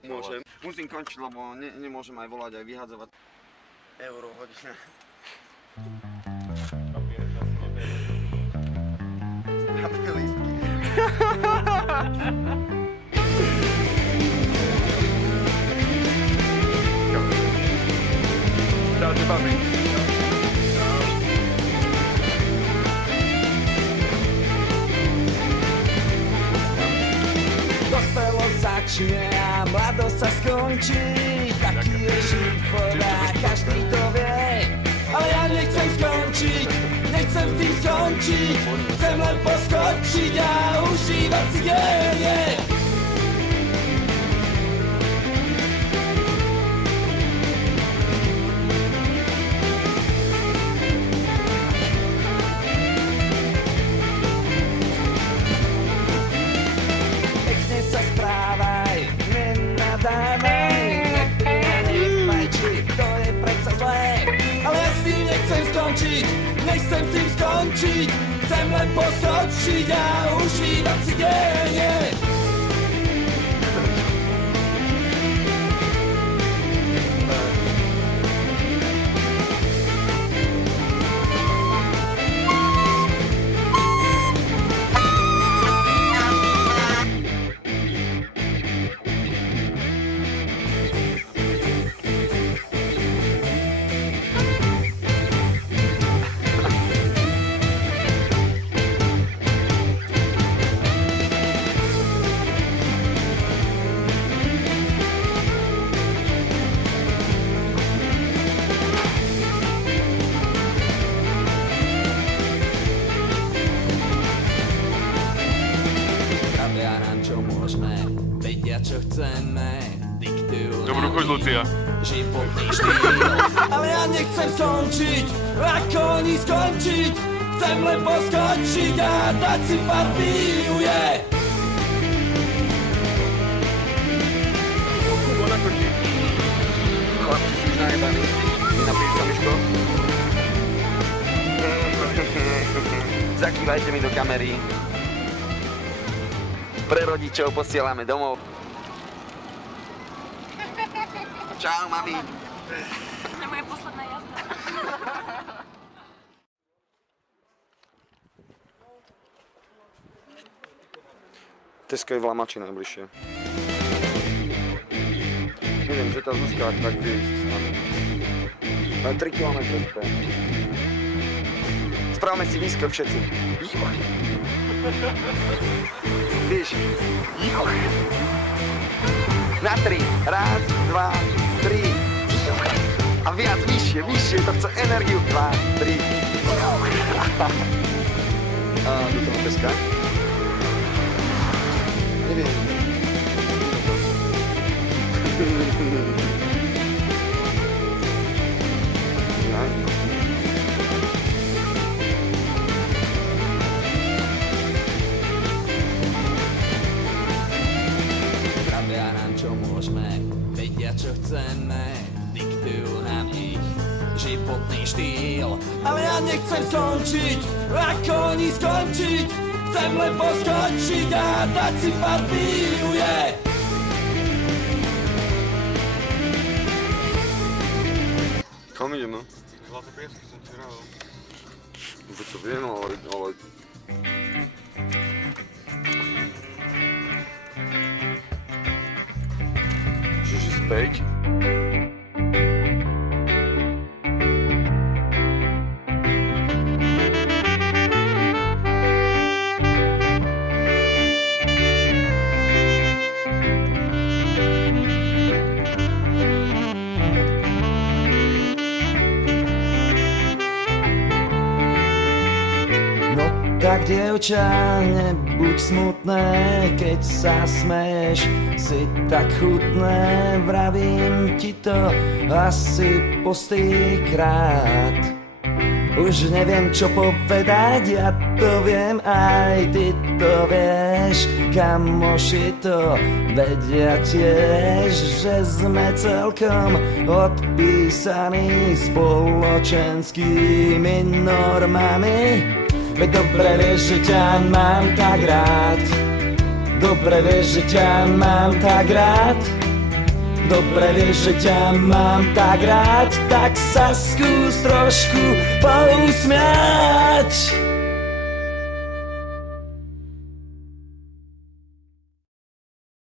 Môžem. Musím končiť, lebo nemôžem aj volať, aj vyhadzovať. Euro hodina. Strapné lístky. Čaute, papi. Dospelosť začne a mladosť sa skončí. Taký je život a každý to vie. Ale ja nechcem skončiť, nechcem s tým skončiť. Chcem len poskočiť a užívať si deje. Pekne sa správaj, nenadávaj, nepij a nefajči, to je predsa zlé. Ale ja s tým nechcem skončiť, nechcem s tým skončiť. Chcem len poskočiť a užívať si deje. Pravia nám čo môžeme, vedia čo chceme, diktujú Dobrú chuť, Lucia. životný štýl. Ale ja nechcem skončiť, ako oni skončiť. Chcem len poskočiť a dať si partiu, yeah. Chlapci sú už najebaní. Nenapíš sa, Miško? Zakývajte mi do kamery. Pre rodičov posielame domov. Čau, mami. To je moja posledná jazda. Tesko je v Lamači najbližšie. Neviem, že tá Zuzka tak vie ísť s nami. 3 km to je. Spravme si výskok všetci. Joch. Víš? Joch. Na 3. Raz, 2, 3. Joch. A viac, vyššie, vyššie, to chce energiu. 2, 3. Joch. A do toho peska? Neviem. Pravia nám čo môžeme, vedia čo chceme, diktujú nám ich životný štýl. Ale ja nechcem skončiť, ako oni skončiť. Chcem len poskočiť a dať si partiu, yeah. Kam ideme? Zlaté piesky som ti hral. Už to viem, ale... Čiže späť? Tak dievča, nebuď smutné, keď sa smeješ, si tak chutné, vravím ti to asi postýkrát. Už neviem čo povedať, ja to viem, aj ty to vieš, kamoši to vedia tiež, že sme celkom odpísaní spoločenskými normami. Veď dobre vieš, že ťa mám tak rád. Dobre vieš, že ťa mám tak rád. Dobre vieš, že ťa mám tak rád, tak sa skús trošku pousmiať.